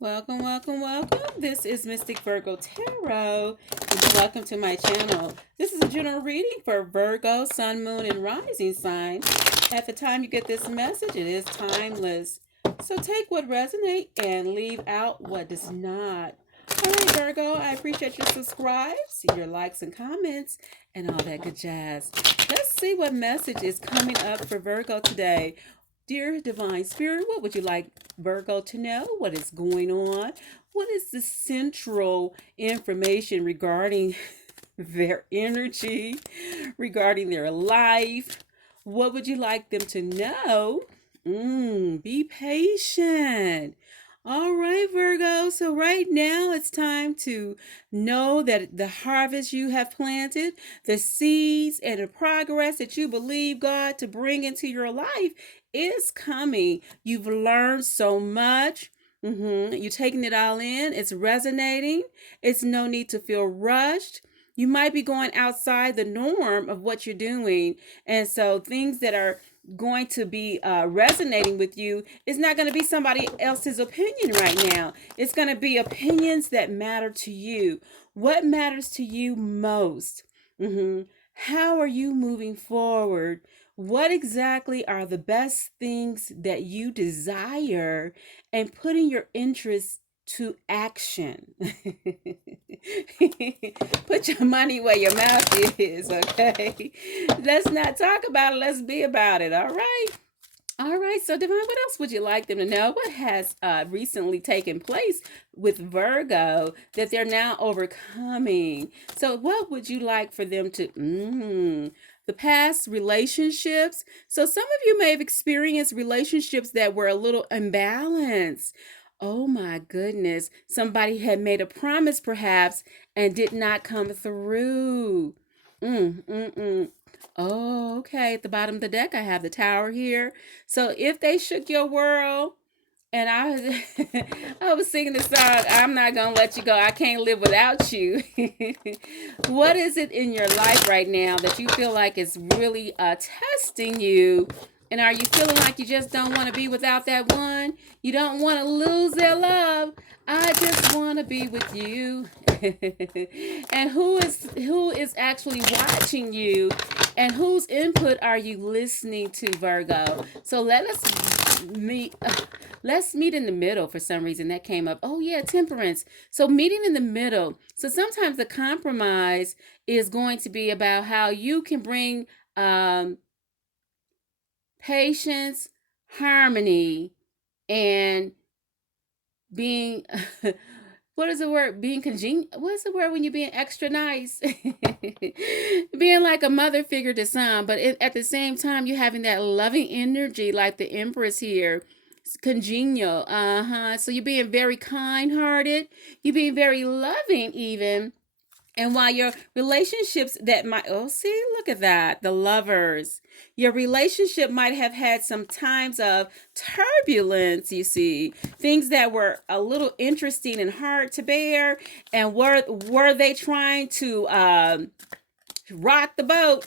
Welcome, welcome, welcome. This is Mystic Virgo Tarot, and welcome to my channel. This is a general reading for Virgo, Sun, Moon, and Rising sign. At the time you get this message, it is timeless. So take what resonates and leave out what does not. All right, Virgo, I appreciate your subscribes, your likes and comments, and all that good jazz. Let's see what message is coming up for Virgo today. Dear Divine Spirit, what would you like Virgo to know? What is going on? What is the central information regarding their energy, regarding their life? What would you like them to know? Be patient. All right, Virgo. So, right now it's time to know that the harvest you have planted, the seeds, and the progress that you believe God to bring into your life is coming. You've learned so much. You're taking it all in. It's resonating. It's no need to feel rushed. You might be going outside the norm of what you're doing. And so, things that are going to be resonating with you is not going to be somebody else's opinion right now. It's going to be opinions that matter to you. What matters to you most? How are you moving forward? What exactly are the best things that you desire and putting your interests to action? Put your money where your mouth is, okay? Let's not talk about it, let's be about it, all right? All right, so Divine, what else would you like them to know? What has recently taken place with Virgo that they're now overcoming? So, what would you like for them to? The past relationships. So, some of you may have experienced relationships that were a little imbalanced. Oh my goodness. Somebody had made a promise perhaps and did not come through. Mm, mm, mm. Oh, okay. At the bottom of the deck, I have the tower here. So if they shook your world, and I was, I was singing the song, I'm not gonna let you go. I can't live without you. What is it in your life right now that you feel like is really testing you? And are you feeling like you just don't want to be without that one? You don't want to lose their love. I just want to be with you. And who is actually watching you, and whose input are you listening to, Virgo? So meet let's meet in the middle. For some reason that came up. Oh yeah, temperance. So meeting in the middle. So sometimes the compromise is going to be about how you can bring patience, harmony, and being what is the word? Being congenial. What's the word when you're being extra nice? Being like a mother figure to some, but at the same time, you're having that loving energy, like the Empress here. It's congenial. So you're being very kind hearted. You're being very loving, even. And while your relationships that might, oh, see, look at that, the lovers, your relationship might have had some times of turbulence, you see, things that were a little interesting and hard to bear. And were they trying to rock the boat?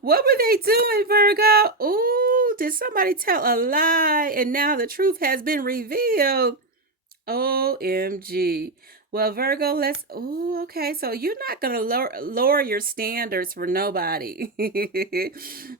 What were they doing, Virgo? Ooh, did somebody tell a lie and now the truth has been revealed? OMG. Well, Virgo, let's. Oh, okay. So you're not going to lower your standards for nobody.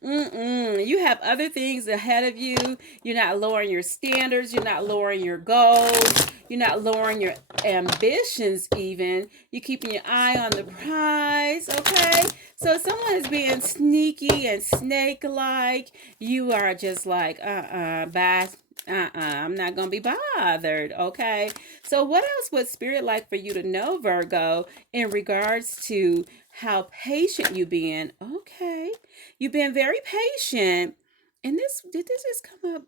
You have other things ahead of you. You're not lowering your standards. You're not lowering your goals. You're not lowering your ambitions, even. You're keeping your eye on the prize, okay? So if someone is being sneaky and snake like, you are just like, bye. I'm not gonna be bothered. Okay. So, what else would Spirit like for you to know, Virgo, in regards to how patient you been? Okay. You've been very patient. And this, did this just come up?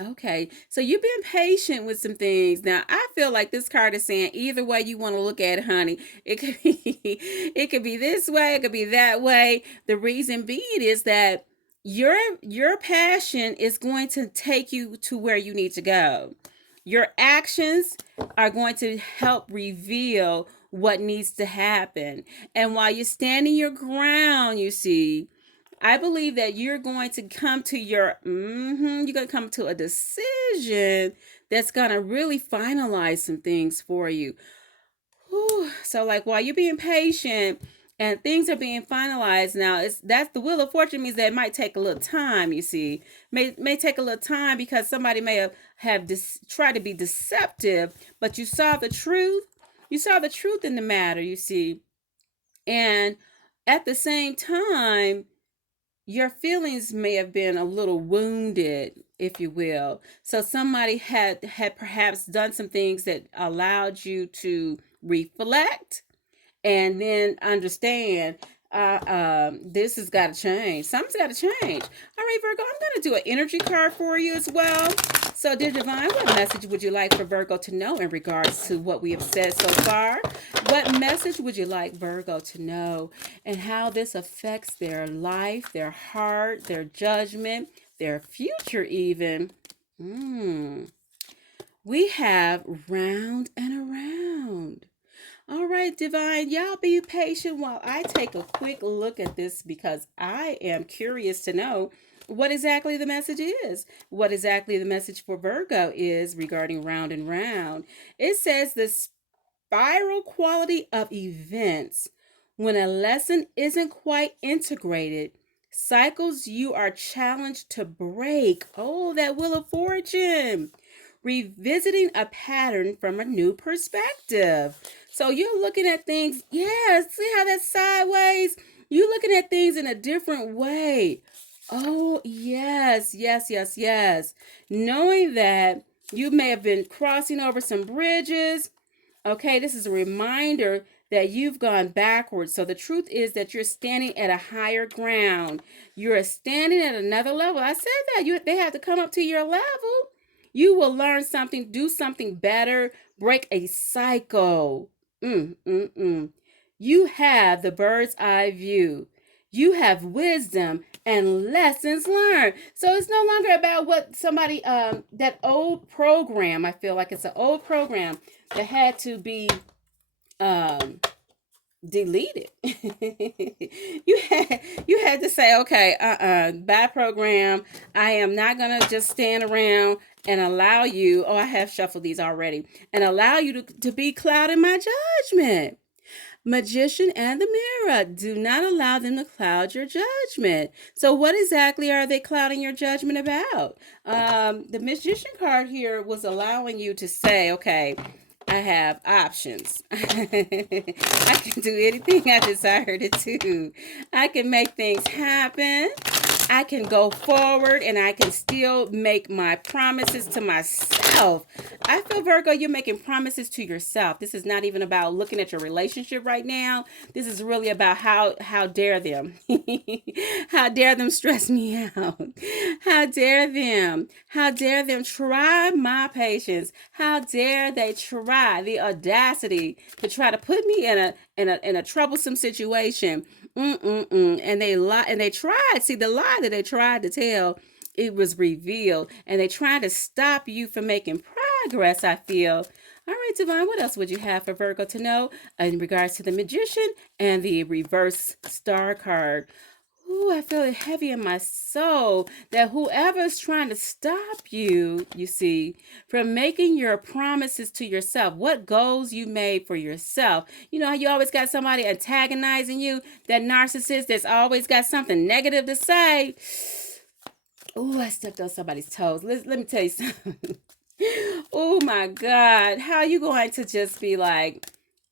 Okay, so you've been patient with some things. Now, I feel like this card is saying either way you want to look at it, honey. It could be, it could be this way, it could be that way. The reason being is that your passion is going to take you to where you need to go. Your actions are going to help reveal what needs to happen. And while you're standing your ground, you see, I believe that you're going to come to you're going to come to a decision that's going to really finalize some things for you. Whew. So like while you're being patient and things are being finalized now, that's the wheel of fortune means that it might take a little time, you see. May take a little time because somebody may have tried to be deceptive, but you saw the truth. You saw the truth in the matter, you see. And at the same time, your feelings may have been a little wounded, if you will. So somebody had perhaps done some things that allowed you to reflect and then understand this has got to change. Something's got to change. All right, Virgo, I'm going to do an energy card for you as well. So, dear Divine, what message would you like for Virgo to know in regards to what we have said so far? What message would you like Virgo to know and how this affects their life, their heart, their judgment, their future even? We have round and around. All right, Divine, y'all be patient while I take a quick look at this because I am curious to know what exactly the message is. What exactly the message for Virgo is regarding round and round. It says the spiral quality of events. When a lesson isn't quite integrated, cycles you are challenged to break. Oh, that Wheel of Fortune. Revisiting a pattern from a new perspective. So you're looking at things, yeah, see how that's sideways? You're looking at things in a different way. Oh, yes, yes, yes, yes. Knowing that you may have been crossing over some bridges. Okay, this is a reminder that you've gone backwards. So the truth is that you're standing at a higher ground. You're standing at another level. I said that they have to come up to your level. You will learn something, do something better, break a cycle. You have the bird's eye view. You have wisdom and lessons learned. So it's no longer about what somebody, that old program, I feel like it's an old program that had to be deleted. you had to say, okay, bad program. I am not gonna just stand around and allow you, oh, I have shuffled these already, and allow you to be clouding my judgment. Magician and the mirror. Do not allow them to cloud your judgment. So what exactly are they clouding your judgment about? The magician card here was allowing you to say, okay, I have options. I can do anything I desire to do. I can make things happen. I can go forward and I can still make my promises to myself. I feel, Virgo, you're making promises to yourself. This is not even about looking at your relationship right now. This is really about how dare them. How dare them stress me out. How dare them. How dare them try my patience. How dare they try the audacity to try to put me in a troublesome situation. And they lie, and they tried. See, the lie that they tried to tell, it was revealed, and they tried to stop you from making progress. I feel. All right, Divine, what else would you have for Virgo to know in regards to the Magician and the reverse star card? Ooh, I feel it heavy in my soul that whoever's trying to stop you, you see, from making your promises to yourself, what goals you made for yourself. You know how you always got somebody antagonizing you, that narcissist that's always got something negative to say. Ooh, I stepped on somebody's toes. Let me tell you something. Oh my God. How are you going to just be like,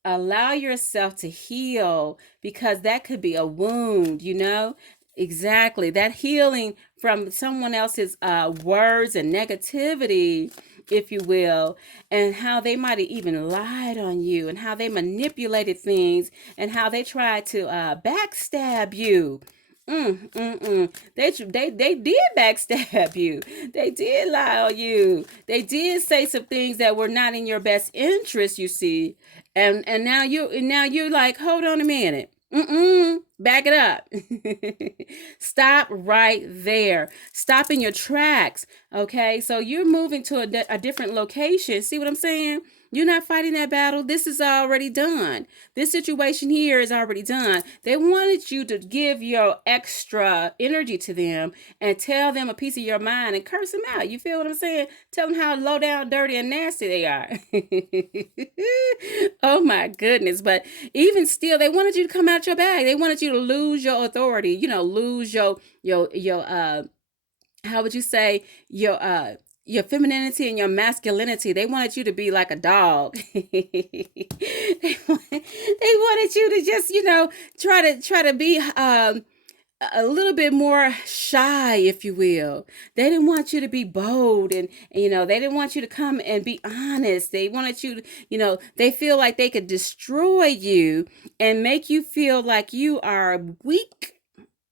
allow yourself to heal, because that could be a wound, you know? Exactly. That healing from someone else's words and negativity, if you will, and how they might have even lied on you, and how they manipulated things, and how they tried to backstab you. They did backstab you. They did lie on you. They did say some things that were not in your best interest, you see. And now you're like, hold on a minute. Back it up. Stop right there. Stop in your tracks. Okay. So you're moving to a different location. See what I'm saying? You're not fighting that battle. This is already done. This situation here is already done. They wanted you to give your extra energy to them and tell them a piece of your mind and curse them out. You feel what I'm saying? Tell them how low down, dirty, and nasty they are. Oh my goodness. But even still, they wanted you to come out your bag. They wanted you to lose your authority, lose your how would you say, your femininity and your masculinity. They wanted you to be like a dog. They wanted you to just, try to be a little bit more shy, if you will. They didn't want you to be bold, and they didn't want you to come and be honest. They wanted you to, they feel like they could destroy you and make you feel like you are weak.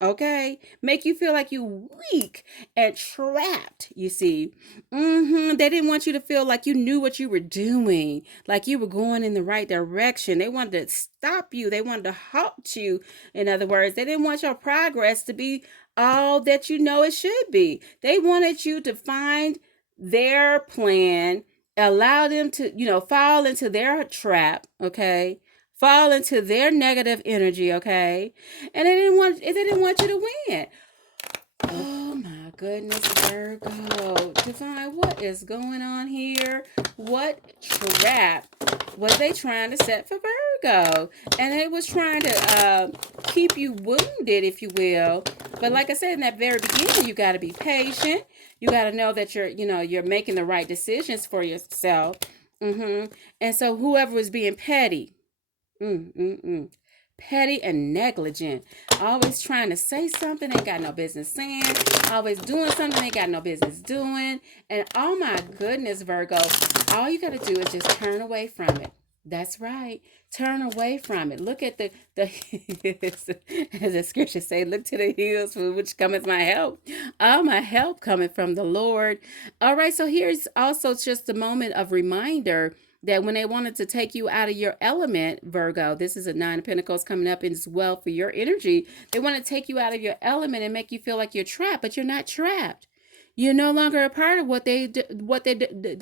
Okay, make you feel like you weak and trapped. You see, they didn't want you to feel like you knew what you were doing, like you were going in the right direction. They wanted to stop you. They wanted to halt you. In other words, they didn't want your progress to be all that you know it should be. They wanted you to find their plan, allow them to, fall into their trap. Okay, fall into their negative energy, okay? And they didn't want you to win. Oh my goodness, Virgo. Divine, what is going on here? What trap was they trying to set for Virgo? And it was trying to keep you wounded, if you will. But like I said in that very beginning, you got to be patient. You got to know that you're making the right decisions for yourself. And so whoever was being petty, petty and negligent, always trying to say something they got no business saying, always doing something they got no business doing. And oh my goodness, Virgo, all you got to do is just turn away from it. That's right. Turn away from it. Look at the as the scripture say, look to the hills from which cometh my help. All my help cometh from the Lord. All right, so here's also just a moment of reminder that when they wanted to take you out of your element, Virgo, this is a 9 of Pentacles coming up as well for your energy. They want to take you out of your element and make you feel like you're trapped, but you're not trapped. You're no longer a part of what they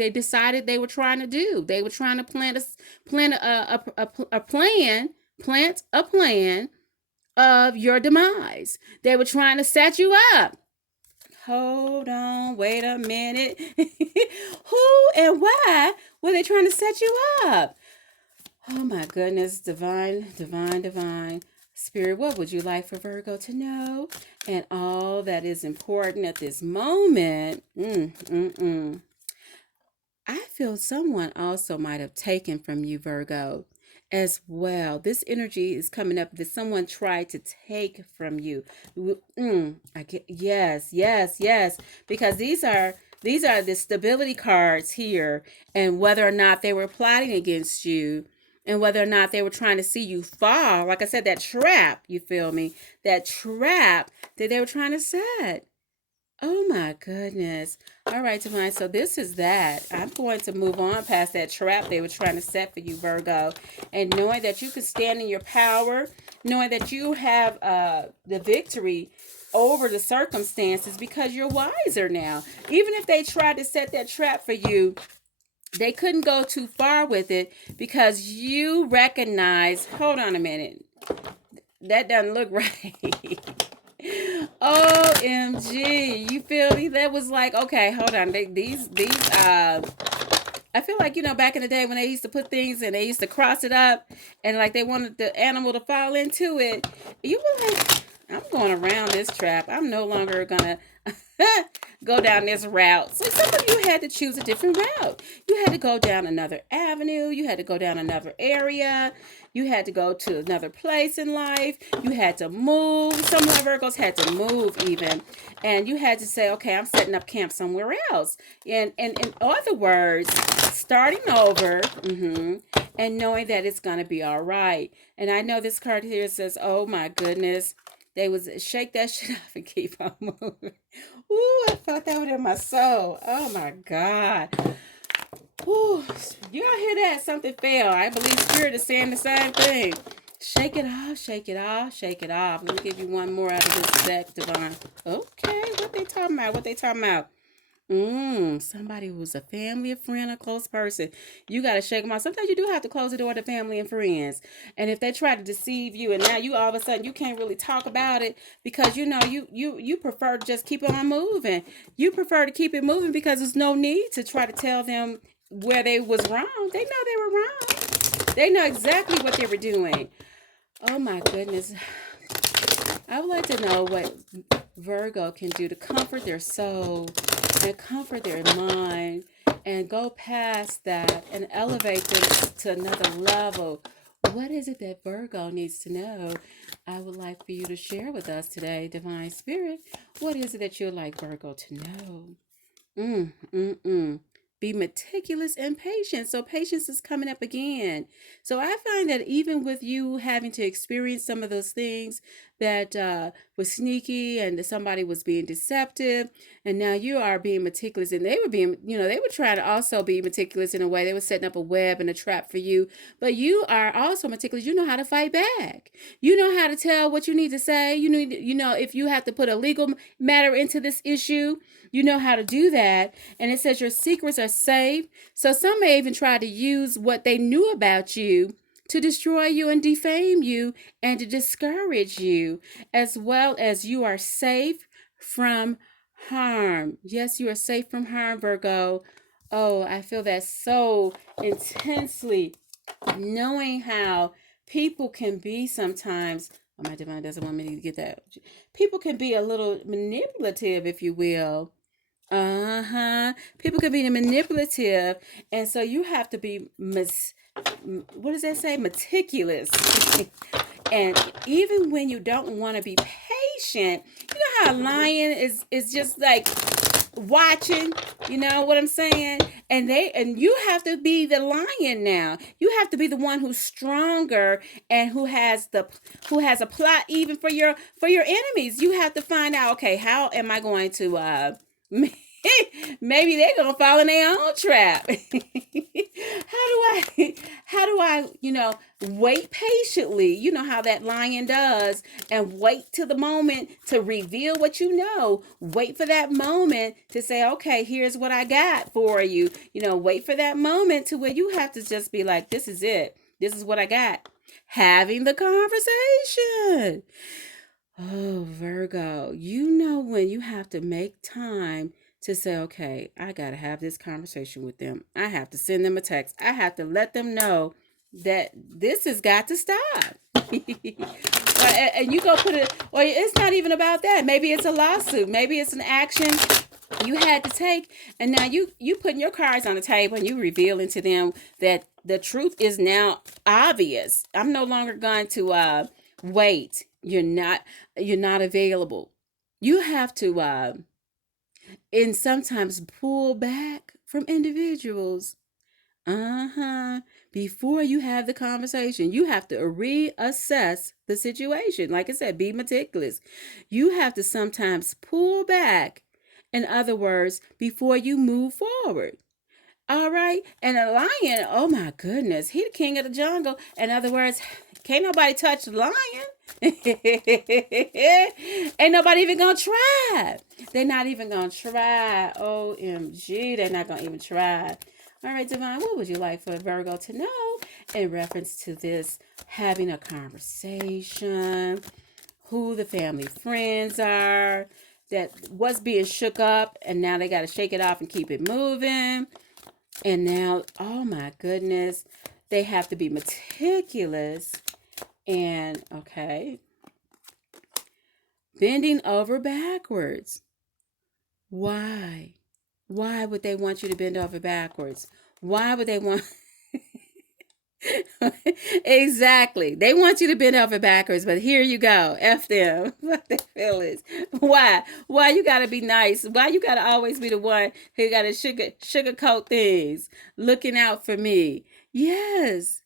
decided they were trying to do. They were trying to plant a plan of your demise. They were trying to set you up. Hold on, wait a minute. Who and why were they trying to set you up? Oh my goodness, divine, divine, divine. Spirit, what would you like for Virgo to know? And all that is important at this moment. I feel someone also might have taken from you, Virgo, as well. This energy is coming up that someone tried to take from you. Yes. Because these are the stability cards here, and whether or not they were plotting against you, and whether or not they were trying to see you fall. Like I said, that trap, you feel me? That trap that they were trying to set. Oh my goodness. All right, Divine. So this is that. I'm going to move on past that trap they were trying to set for you, Virgo. And knowing that you can stand in your power, knowing that you have the victory over the circumstances because you're wiser now. Even if they tried to set that trap for you, they couldn't go too far with it because you recognize, hold on a minute, that doesn't look right. OMG, you feel me? That was like, okay, hold on. I feel like, back in the day when they used to put things and they used to cross it up and like they wanted the animal to fall into it, you were like, I'm going around this trap. I'm no longer gonna go down this route. So some of you had to choose a different route. You had to go down another avenue. You had to go down another area. You had to go to another place in life. You had to move. Some of the Virgos had to move even. And you had to say, okay, I'm setting up camp somewhere else. And in other words, starting over, and knowing that it's going to be all right. And I know this card here says, oh my goodness, they was shake that shit off and keep on moving. Ooh, I felt that within my soul. Oh my God. Ooh, y'all hear that? Something fell. I believe Spirit is saying the same thing. Shake it off, shake it off, shake it off. Let me give you one more out of this deck, Divine. Okay, what they talking about? What they talking about? Somebody who's a family, a friend, a close person. You got to shake them out. Sometimes you do have to close the door to family and friends. And if they try to deceive you and now you all of a sudden you can't really talk about it because you know you prefer to just keep on moving. You prefer to keep it moving because there's no need to try to tell them where they was wrong. They know they were wrong. They know exactly what they were doing. Oh my goodness. I would like to know what Virgo can do to comfort their soul and comfort their mind and go past that and elevate them to another level. What is it that Virgo needs to know? I would like for you to share with us today, Divine Spirit. What is it that you'd like Virgo to know? Mm, mm, mm. Be meticulous and patient. So patience is coming up again. So I find that even with you having to experience some of those things that was sneaky and that somebody was being deceptive, and now you are being meticulous, and they were being, they were trying to also be meticulous in a way. They were setting up a web and a trap for you, but you are also meticulous. You know how to fight back. You know how to tell what you need to say. If you have to put a legal matter into this issue, you know how to do that. And it says your secrets are safe. So some may even try to use what they knew about you to destroy you and defame you and to discourage you, as well as you are safe from harm. Yes, you are safe from harm, Virgo. Oh, I feel that so intensely, knowing how people can be sometimes. Oh, my divine doesn't want me to get that. People can be a little manipulative, if you will. People can be manipulative, and so you have to be what does that say? Meticulous. And even when you don't want to be patient, you know how a lion is just like watching, you know what I'm saying? And you have to be the lion now. You have to be the one who's stronger and who has a plot even for your enemies. You have to find out, okay, how am I going to maybe they're gonna fall in their own trap. How do I wait patiently? You know how that lion does, and wait till the moment to reveal what you know. Wait for that moment to say, okay, here's what I got for you. Wait for that moment to where you have to just be like, this is it. This is what I got. Having the conversation. Oh, Virgo, you know when you have to make time to say, okay, I got to have this conversation with them. I have to send them a text. I have to let them know that this has got to stop. And you go put it, or it's not even about that. Maybe it's a lawsuit. Maybe it's an action you had to take. And now you putting your cards on the table and you revealing to them that the truth is now obvious. I'm no longer going to wait. You're not available. You have to and sometimes pull back from individuals. Before you have the conversation, you have to reassess the situation. Like I said, be meticulous. You have to sometimes pull back. In other words, before you move forward. All right. And a lion, oh my goodness, he the king of the jungle. In other words, can't nobody touch the lion. Ain't nobody even gonna try. They're not even gonna try. OMG, they're not gonna even try. All right, Divine, what would you like for Virgo to know in reference to this having a conversation? Who the family friends are, that was being shook up, and now they got to shake it off and keep it moving. And now, oh my goodness, they have to be meticulous and, okay, bending over backwards. Why? Why would they want you to bend over backwards? Why would they want... Exactly. They want you to bend over backwards, but here you go. F them. What the hell is? Why? Why you gotta be nice? Why you gotta always be the one who gotta sugarcoat things, looking out for me? Yes.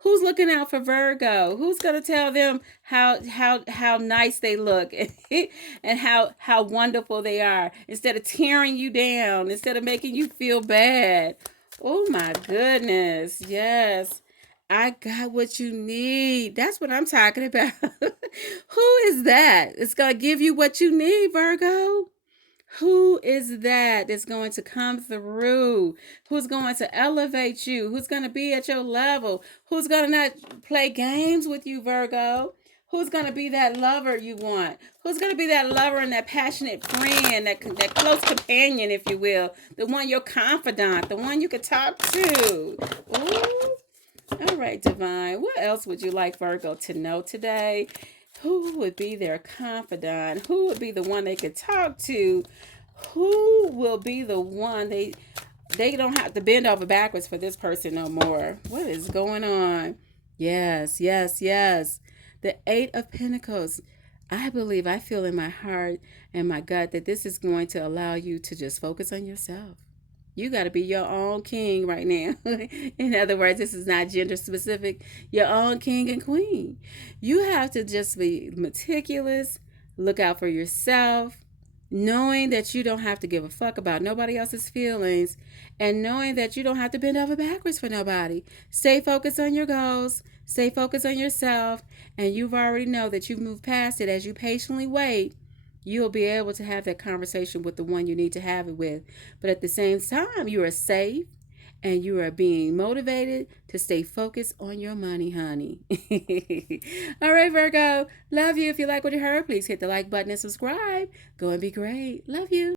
Who's looking out for Virgo? Who's gonna tell them how nice they look and how wonderful they are, instead of tearing you down, instead of making you feel bad? Oh my goodness. Yes. I got what you need. That's what I'm talking about. Who is that? It's going to give you what you need, Virgo. Who is that that's going to come through? Who's going to elevate you? Who's going to be at your level? Who's going to not play games with you, Virgo? Who's going to be that lover you want? Who's going to be that lover and that passionate friend, that close companion, if you will? The one your confidant, the one you could talk to. Ooh. All right, Divine. What else would you like Virgo to know today? Who would be their confidant? Who would be the one they could talk to? Who will be the one they don't have to bend over backwards for this person no more? What is going on? Yes, yes, yes. The Eight of Pentacles. I feel in my heart and my gut that this is going to allow you to just focus on yourself. You got to be your own king right now. In other words, this is not gender specific. Your own king and queen. You have to just be meticulous, look out for yourself, knowing that you don't have to give a fuck about nobody else's feelings, and knowing that you don't have to bend over backwards for nobody. Stay focused on your goals, stay focused on yourself, and you've already know that you've moved past it. As you patiently wait, you'll be able to have that conversation with the one you need to have it with. But at the same time, you are safe and you are being motivated to stay focused on your money, honey. All right, Virgo. Love you. If you like what you heard, please hit the like button and subscribe. Go and be great. Love you.